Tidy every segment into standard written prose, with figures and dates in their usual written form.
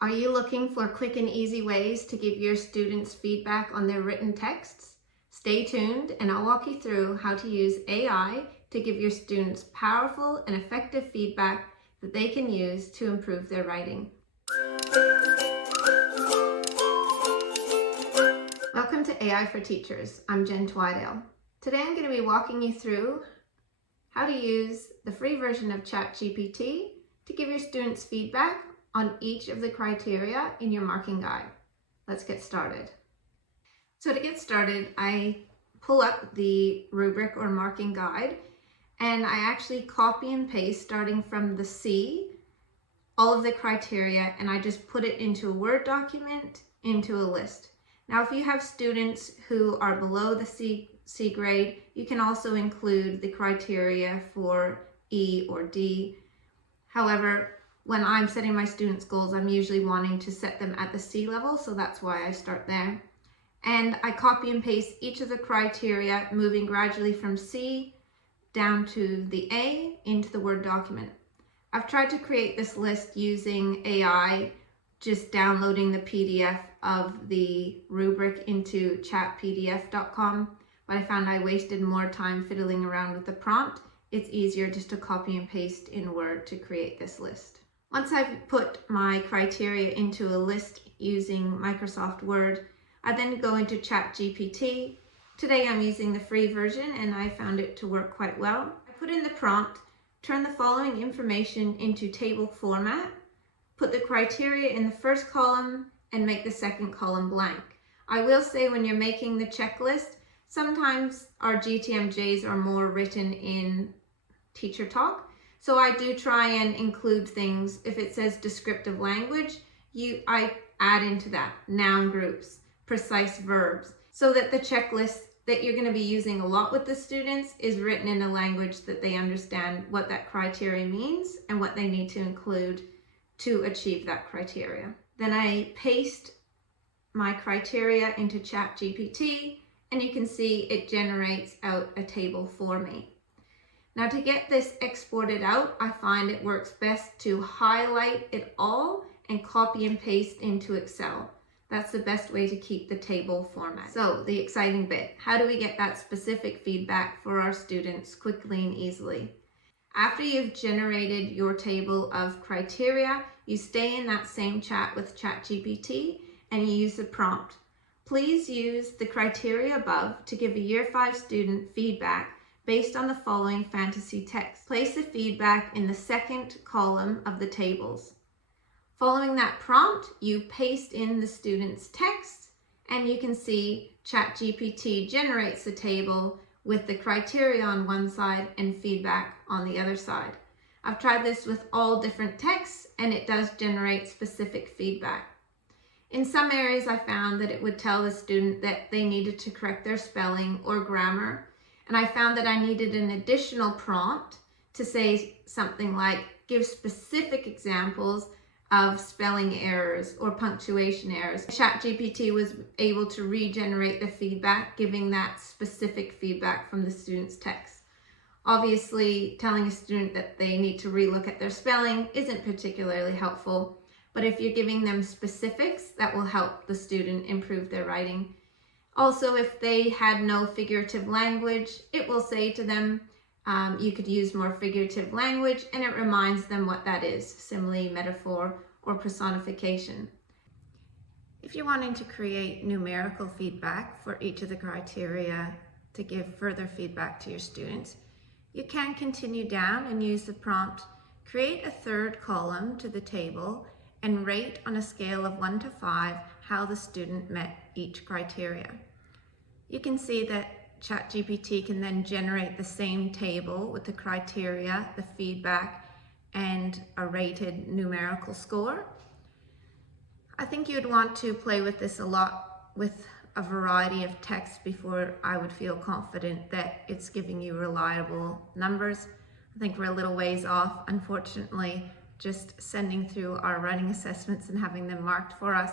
Are you looking for quick and easy ways to give your students feedback on their written texts? Stay tuned and I'll walk you through how to use AI to give your students powerful and effective feedback that they can use to improve their writing. Welcome to AI for Teachers. I'm Jen Twydale. Today I'm going to be walking you through how to use the free version of ChatGPT to give your students feedback on each of the criteria in your marking guide. Let's get started. So to get started, I pull up the rubric or marking guide and I actually copy and paste starting from the C, all of the criteria, and I just put it into a Word document, into a list. Now, if you have students who are below the C grade, you can also include the criteria for E or D. However, when I'm setting my students' goals, I'm usually wanting to set them at the C level, so that's why I start there. And I copy and paste each of the criteria, moving gradually from C down to the A into the Word document. I've tried to create this list using AI, just downloading the PDF of the rubric into chatpdf.com, but I found I wasted more time fiddling around with the prompt. It's easier just to copy and paste in Word to create this list. Once I've put my criteria into a list using Microsoft Word, I then go into ChatGPT. Today I'm using the free version and I found it to work quite well. I put in the prompt, turn the following information into table format, put the criteria in the first column and make the second column blank. I will say when you're making the checklist, sometimes our GTMJs are more written in teacher talk. So I do try and include things. If it says descriptive language, I add into that noun groups, precise verbs, so that the checklist that you're going to be using a lot with the students is written in a language that they understand what that criteria means and what they need to include to achieve that criteria. Then I paste my criteria into ChatGPT and you can see it generates out a table for me. Now to get this exported out, I find it works best to highlight it all and copy and paste into Excel. That's the best way to keep the table format. So the exciting bit, how do we get that specific feedback for our students quickly and easily? After you've generated your table of criteria, you stay in that same chat with ChatGPT and you use the prompt. Please use the criteria above to give a Year 5 student feedback based on the following fantasy text. Place the feedback in the second column of the tables. Following that prompt, you paste in the student's text and you can see ChatGPT generates the table with the criteria on one side and feedback on the other side. I've tried this with all different texts and it does generate specific feedback. In some areas I found that it would tell the student that they needed to correct their spelling or grammar, and I found that I needed an additional prompt to say something like, give specific examples of spelling errors or punctuation errors. ChatGPT was able to regenerate the feedback, giving that specific feedback from the student's text. Obviously, telling a student that they need to relook at their spelling isn't particularly helpful, but if you're giving them specifics, that will help the student improve their writing. Also, if they had no figurative language, it will say to them, you could use more figurative language, and it reminds them what that is, simile, metaphor, or personification. If you're wanting to create numerical feedback for each of the criteria to give further feedback to your students, you can continue down and use the prompt, create a third column to the table, and rate on a scale of 1 to 5 how the student met each criteria. You can see that ChatGPT can then generate the same table with the criteria, the feedback, and a rated numerical score. I think you'd want to play with this a lot with a variety of texts before I would feel confident that it's giving you reliable numbers. I think we're a little ways off, unfortunately, just sending through our writing assessments and having them marked for us.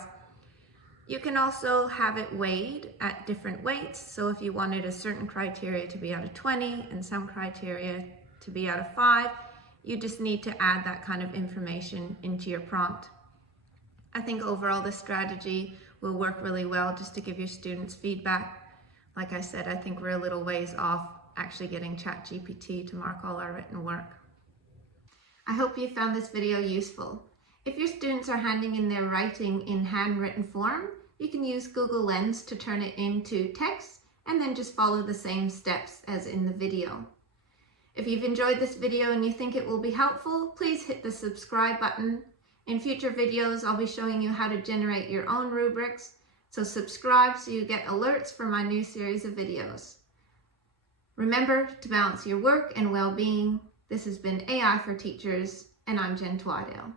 You can also have it weighed at different weights. So if you wanted a certain criteria to be out of 20 and some criteria to be out of 5, you just need to add that kind of information into your prompt. I think overall this strategy will work really well just to give your students feedback. Like I said, I think we're a little ways off actually getting ChatGPT to mark all our written work. I hope you found this video useful. If your students are handing in their writing in handwritten form, you can use Google Lens to turn it into text and then just follow the same steps as in the video. If you've enjoyed this video and you think it will be helpful, please hit the subscribe button. In future videos, I'll be showing you how to generate your own rubrics, so subscribe so you get alerts for my new series of videos. Remember to balance your work and well-being. This has been AI for Teachers, and I'm Jen Twydale.